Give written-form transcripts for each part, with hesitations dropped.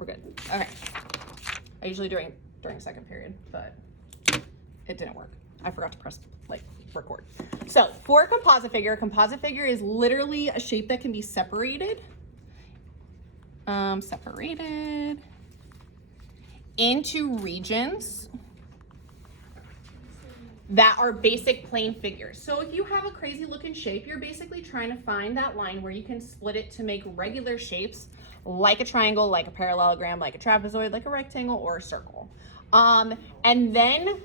We're good. Okay. I usually during second period, but it didn't work. I forgot to press like record. So for a composite figure is literally a shape that can be separated. Separated into regions that are basic plane figures. So if you have a crazy looking shape, you're basically trying to find that line where you can split it to make regular shapes like a triangle, like a parallelogram, like a trapezoid, like a rectangle or a circle. And then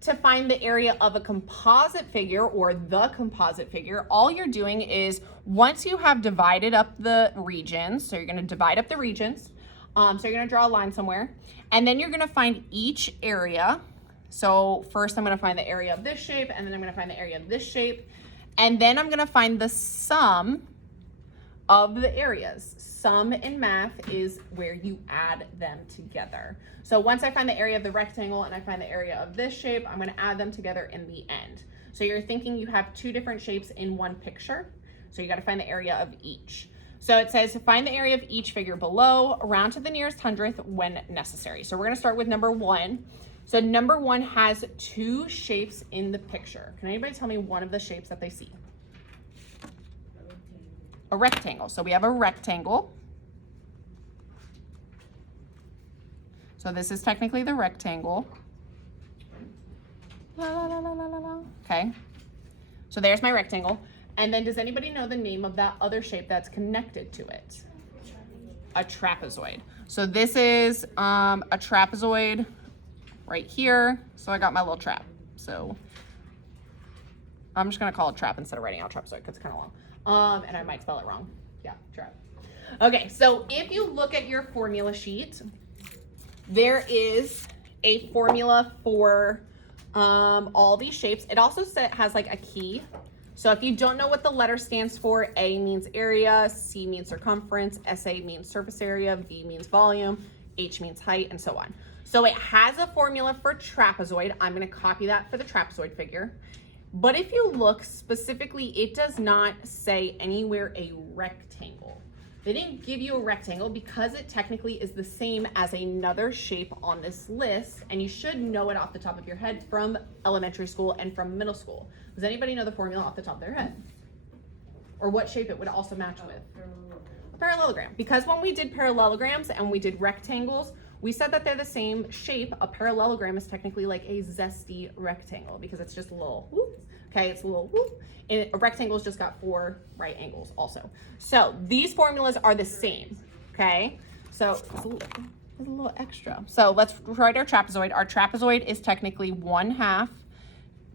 to find the area of a composite figure or the composite figure, all you're doing is once you have divided up the regions, so you're gonna divide up the regions, so you're gonna draw a line somewhere, and then you're gonna find each area. So first I'm gonna find the area of this shape, and then I'm gonna find the area of this shape, and then I'm gonna find the sum of the areas. Sum in math is where you add them together. So once I find the area of the rectangle and I find the area of this shape, I'm gonna add them together in the end. So you're thinking you have two different shapes in one picture. So you gotta find the area of each. So it says find the area of each figure below, round to the nearest hundredth when necessary. So we're gonna start with number 1. So number 1 has two shapes in the picture. Can anybody tell me one of the shapes that they see? A rectangle. So we have a rectangle. So this is technically the rectangle. Okay. So there's my rectangle. And then does anybody know the name of that other shape that's connected to it? A trapezoid. So this is a trapezoid right here. So I got my little trap. So I'm just gonna call it trap instead of writing out trapezoid because it's kind of long. And I might spell it wrong. Yeah, trap. Okay, so if you look at your formula sheet, there is a formula for all these shapes. It also has like a key. So if you don't know what the letter stands for, A means area, C means circumference, SA means surface area, V means volume, H means height, and so on. So it has a formula for trapezoid. I'm gonna copy that for the trapezoid figure. But if you look specifically, it does not say anywhere a rectangle. They didn't give you a rectangle because it technically is the same as another shape on this list, and you should know it off the top of your head from elementary school and from middle school. Does anybody know the formula off the top of their head? Or what shape it would also match with? A parallelogram. Because when we did parallelograms and we did rectangles, we said that they're the same shape. A parallelogram is technically like a zesty rectangle because it's just a little whoop. Okay, it's a little whoop. And a rectangle's just got 4 right angles also. So these formulas are the same, okay? So it's a little extra. So let's write our trapezoid. Our trapezoid is technically 1/2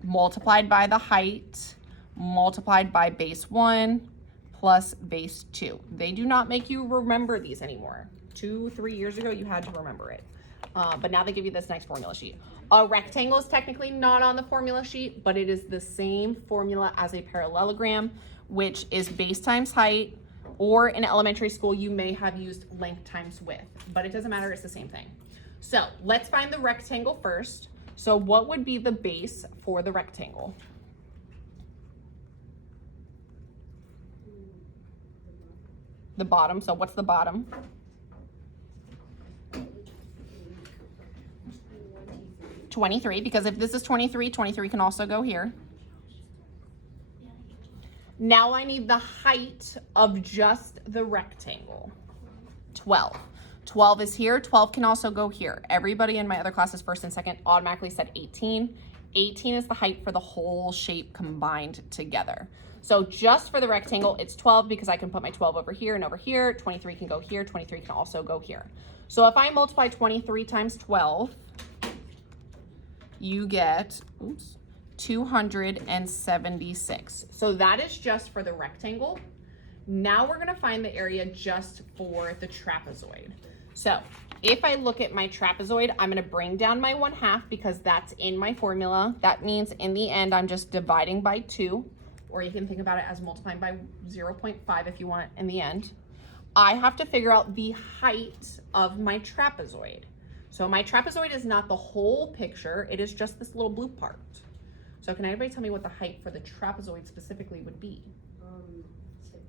multiplied by the height multiplied by base 1 plus base 2. They do not make you remember these anymore. 2-3 years ago, you had to remember it. But now they give you this next formula sheet. A rectangle is technically not on the formula sheet, but it is the same formula as a parallelogram, which is base times height, or in elementary school, you may have used length times width, but it doesn't matter, it's the same thing. So let's find the rectangle first. So what would be the base for the rectangle? The bottom, so what's the bottom? 23, because if this is 23, 23 can also go here. Now I need the height of just the rectangle. 12. 12 is here, 12 can also go here. Everybody in my other classes, first and second, automatically said 18. 18 is the height for the whole shape combined together. So just for the rectangle, it's 12 because I can put my 12 over here and over here. 23 can go here, 23 can also go here. So if I multiply 23 times 12, you get, 276. So that is just for the rectangle. Now we're gonna find the area just for the trapezoid. So if I look at my trapezoid, I'm gonna bring down my 1/2 because that's in my formula. That means in the end, I'm just dividing by 2, or you can think about it as multiplying by 0.5 if you want in the end. I have to figure out the height of my trapezoid. So my trapezoid is not the whole picture, it is just this little blue part. So can anybody tell me what the height for the trapezoid specifically would be? 6.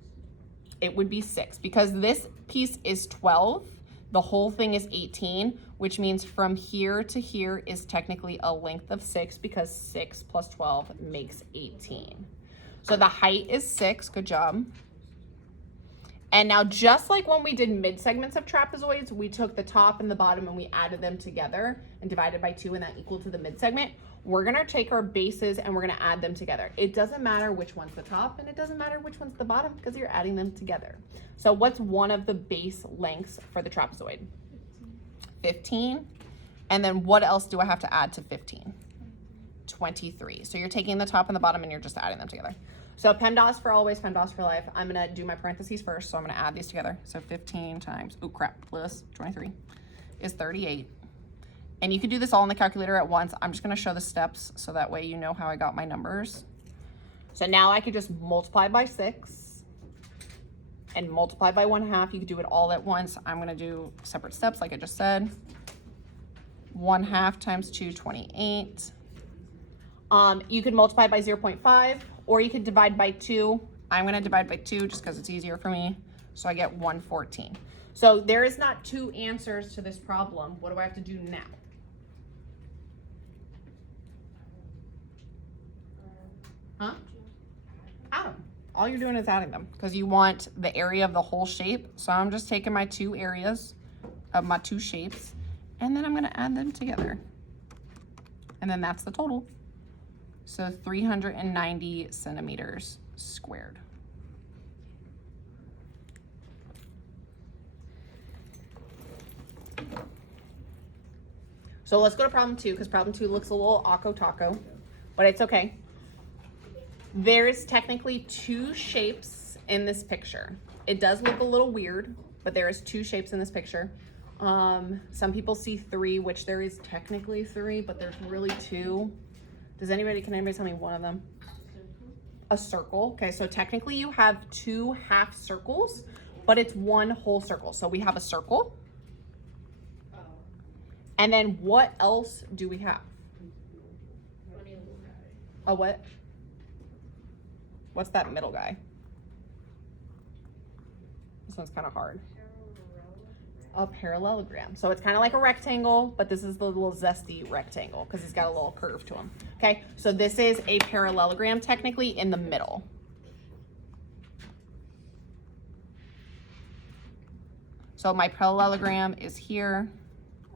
It would be 6 because this piece is 12. The whole thing is 18, which means from here to here is technically a length of 6 because 6 plus 12 makes 18. So the height is 6, good job. And now just like when we did mid segments of trapezoids, we took the top and the bottom and we added them together and divided by 2 and that equal to the mid segment. We're gonna take our bases and we're gonna add them together. It doesn't matter which one's the top and it doesn't matter which one's the bottom because you're adding them together. So what's one of the base lengths for the trapezoid? 15. And then what else do I have to add to 15? 23. So you're taking the top and the bottom and you're just adding them together. So PEMDAS for always, PEMDAS for life. I'm gonna do my parentheses first, so I'm gonna add these together. So 15 times, oh crap, plus 23 is 38. And you can do this all in the calculator at once. I'm just gonna show the steps so that way you know how I got my numbers. So now I could just multiply by 6 and multiply by 1/2. You could do it all at once. I'm gonna do separate steps like I just said. 1/2 times 2, 28. You could multiply by 0.5 or you could divide by 2. I'm gonna divide by 2 just because it's easier for me. So I get 114. So there is not 2 answers to this problem. What do I have to do now? Huh? Add them. All you're doing is adding them because you want the area of the whole shape. So I'm just taking my 2 areas of my 2 shapes and then I'm gonna add them together. And then that's the total. So 390 centimeters squared. So let's go to problem 2 because problem 2 looks a little taco, but it's okay. There's technically 2 shapes in this picture. It does look a little weird, but there is 2 shapes in this picture. Some people see 3, which there is technically 3, but there's really 2. Can anybody tell me one of them? A circle. Okay, so technically you have 2 half circles, but it's 1 whole circle. So we have a circle. And then what else do we have? A what? What's that middle guy? This one's kind of hard. A parallelogram. So it's kind of like a rectangle, but this is the little zesty rectangle because it's got a little curve to him. Okay, so this is a parallelogram technically in the middle. So my parallelogram is here,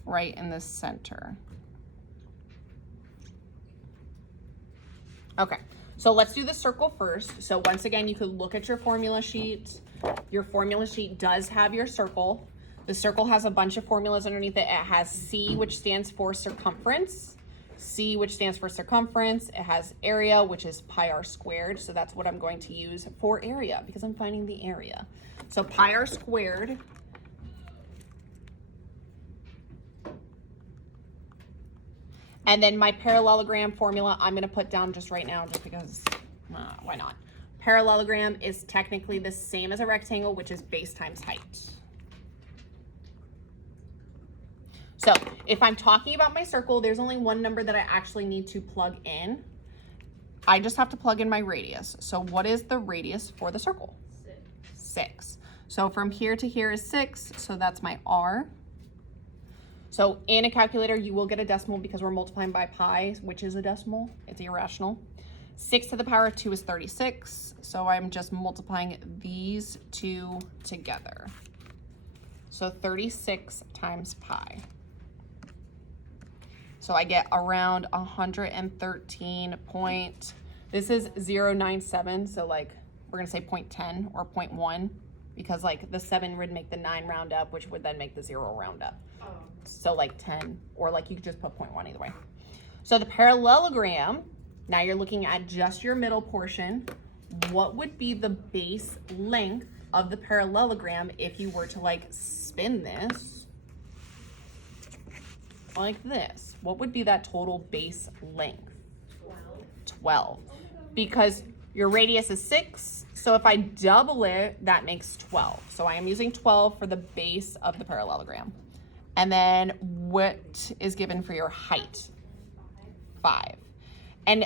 right in the center. Okay, so let's do the circle first. So once again, you could look at your formula sheet. Your formula sheet does have your circle. The circle has a bunch of formulas underneath it. It has C, which stands for circumference. C, which stands for circumference. It has area, which is pi r squared. So that's what I'm going to use for area because I'm finding the area. So pi r squared and then my parallelogram formula, I'm going to put down just right now just because, why not? Parallelogram is technically the same as a rectangle, which is base times height. So if I'm talking about my circle, there's only one number that I actually need to plug in. I just have to plug in my radius. So what is the radius for the circle? 6. So from here to here is 6, so that's my R. So in a calculator, you will get a decimal because we're multiplying by pi, which is a decimal. It's irrational. 6 to the power of 2 is 36. So I'm just multiplying these 2 together. So 36 times pi. So I get around 113 point, this is 0.97. So like, we're gonna say 0.10 or 0.1 because like the 7 would make the 9 round up, which would then make the 0 round up. So like 10, or like you could just put 0.1 either way. So the parallelogram, now you're looking at just your middle portion. What would be the base length of the parallelogram if you were to like spin this like this? What would be that total base length? 12. Because your radius is 6, so if I double it, that makes 12. So I am using 12 for the base of the parallelogram. And then what is given for your height? 5. And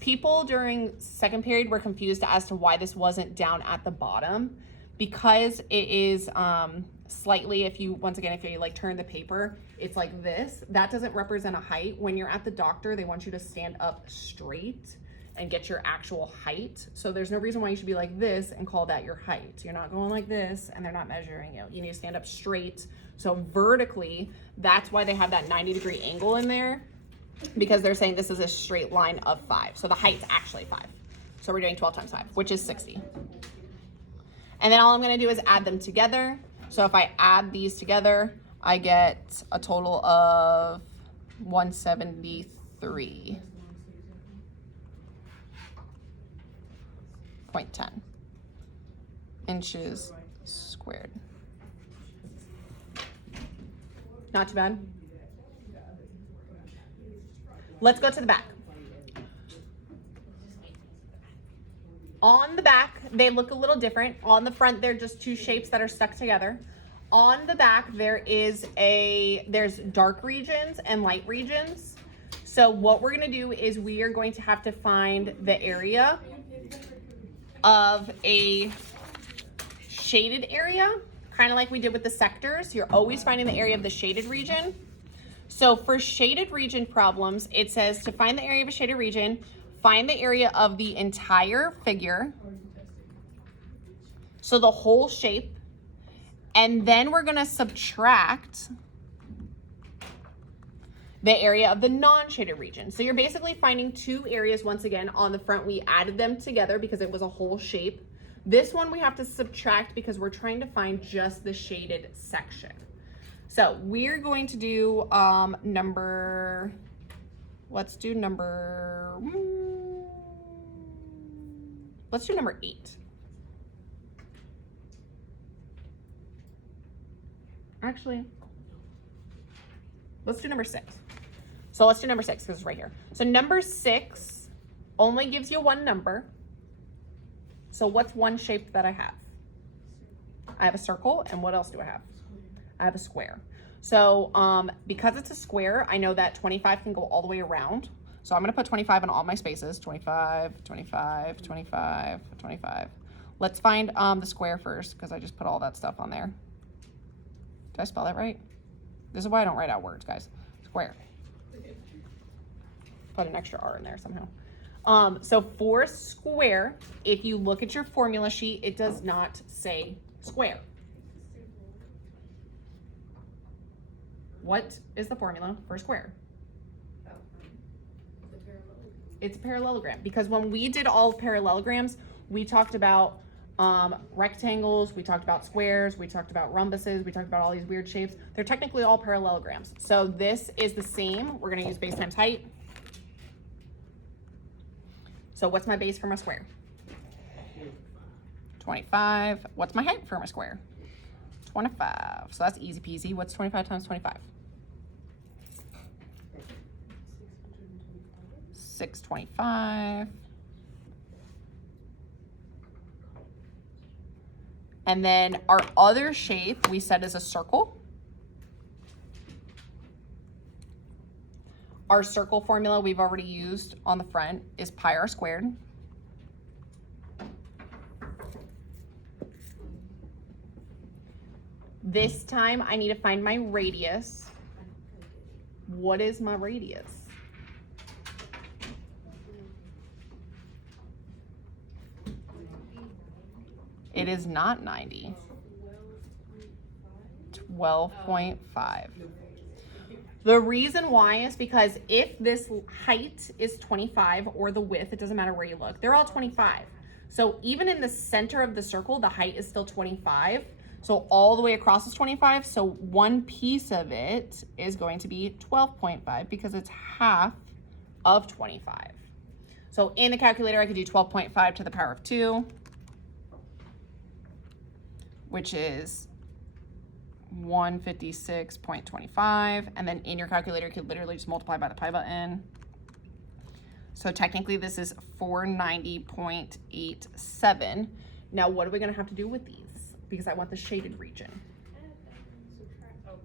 people during second period were confused as to why this wasn't down at the bottom. Because it is slightly, if you, once again, if you like turn the paper, it's like this. That doesn't represent a height. When you're at the doctor, they want you to stand up straight and get your actual height. So there's no reason why you should be like this and call that your height. You're not going like this and they're not measuring you. You need to stand up straight. So vertically, that's why they have that 90-degree angle in there, because they're saying this is a straight line of 5. So the height's actually 5. So we're doing 12 times 5, which is 60. And then all I'm gonna do is add them together. So if I add these together, I get a total of 173.10 inches squared. Not too bad. Let's go to the back. On the back, they look a little different. On the front, they're just two shapes that are stuck together. On the back, there's dark regions and light regions. So what we're gonna do is we are going to have to find the area of a shaded area, kind of like we did with the sectors. You're always finding the area of the shaded region. So for shaded region problems, it says to find the area of a shaded region, find the area of the entire figure, so the whole shape, and then we're gonna subtract the area of the non-shaded region. So you're basically finding two areas. Once again, on the front, we added them together because it was a whole shape. This one we have to subtract because we're trying to find just the shaded section. So we're going to do let's do number 8. Actually, let's do number 6. So let's do number 6 because it's right here. So number 6 only gives you one number. So what's one shape that I have? I have a circle, and what else do I have? I have a square. So because it's a square, I know that 25 can go all the way around. So I'm gonna put 25 in all my spaces. 25, 25, 25, 25. Let's find the square first, because I just put all that stuff on there. Did I spell that right? This is why I don't write out words, guys. Square. Put an extra R in there somehow. So for square, if you look at your formula sheet, it does not say square. What is the formula for square? It's a parallelogram, because when we did all parallelograms, we talked about rectangles, we talked about squares, we talked about rhombuses, we talked about all these weird shapes. They're technically all parallelograms. So this is the same. We're gonna use base times height. So what's my base for my square? 25. What's my height for my square? 25. So that's easy peasy. What's 25 times 25? 625. And then our other shape we said is a circle. Our circle formula we've already used on the front is pi r squared. This time I need to find my radius. What is my radius? It is not 90. 12.5. The reason why is because if this height is 25 or the width, it doesn't matter where you look, they're all 25. So even in the center of the circle, the height is still 25. So all the way across is 25. So one piece of it is going to be 12.5 because it's half of 25. So in the calculator, I could do 12.5 to the power of 2, which is 156.25, and then in your calculator, you could literally just multiply by the pi button. So technically this is 490.87. Now what are we gonna have to do with these? Because I want the shaded region.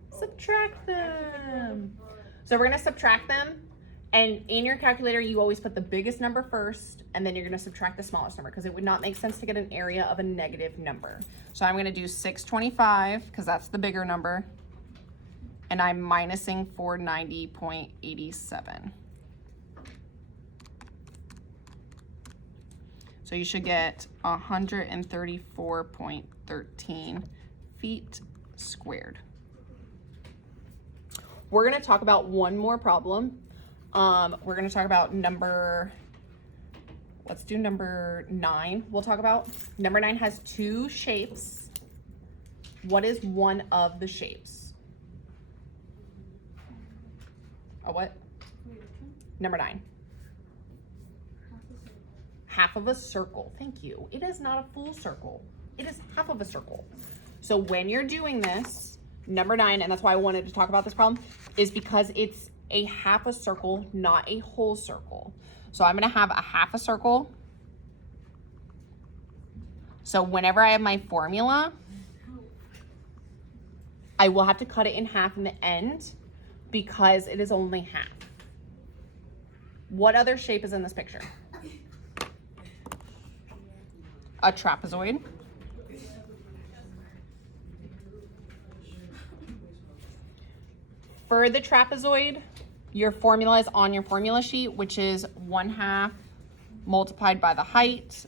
Subtract them. So we're gonna subtract them, And in your calculator, you always put the biggest number first, and then you're gonna subtract the smallest number, because it would not make sense to get an area of a negative number. So I'm gonna do 625, because that's the bigger number, and I'm minusing 490.87. So you should get 134.13 feet squared. We're gonna talk about one more problem. We're gonna talk about let's do number 9. We'll talk about number 9 has 2 shapes. What is one of the shapes? A what? Number 9. Half of a circle. Thank you. It is not a full circle. It is half of a circle. So when you're doing this, number 9, and that's why I wanted to talk about this problem, is because it's a half a circle, not a whole circle. So I'm gonna have a half a circle. So whenever I have my formula, I will have to cut it in half in the end because it is only half. What other shape is in this picture? A trapezoid. For the trapezoid, your formula is on your formula sheet, which is 1/2 multiplied by the height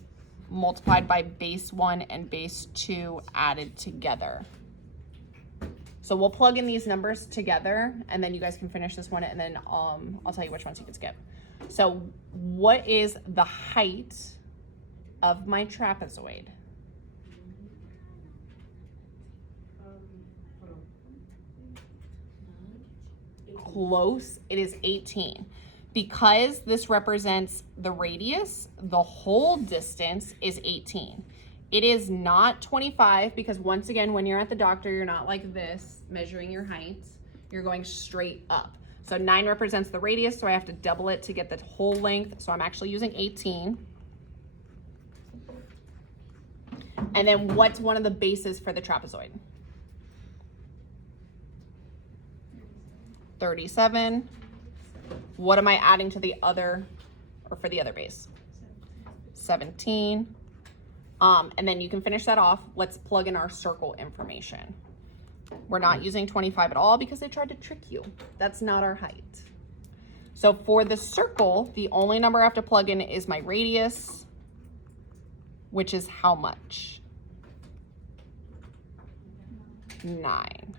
multiplied by base 1 and base 2 added together. So we'll plug in these numbers together, and then you guys can finish this one, and then I'll tell you which ones you can skip. So what is the height of my trapezoid? Close. It is 18. Because this represents the radius, the whole distance is 18. It is not 25, because once again, when you're at the doctor, you're not like this, measuring your height. You're going straight up. So 9 represents the radius, so I have to double it to get the whole length. So I'm actually using 18. And then what's one of the bases for the trapezoid? 37. What am I adding to the other, or for the other base? 17. And then you can finish that off. Let's plug in our circle information. We're not using 25 at all because they tried to trick you. That's not our height. So for the circle, the only number I have to plug in is my radius, which is how much? 9.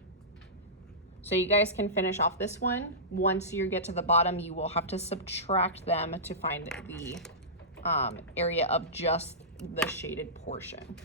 So you guys can finish off this one. Once you get to the bottom, you will have to subtract them to find the area of just the shaded portion.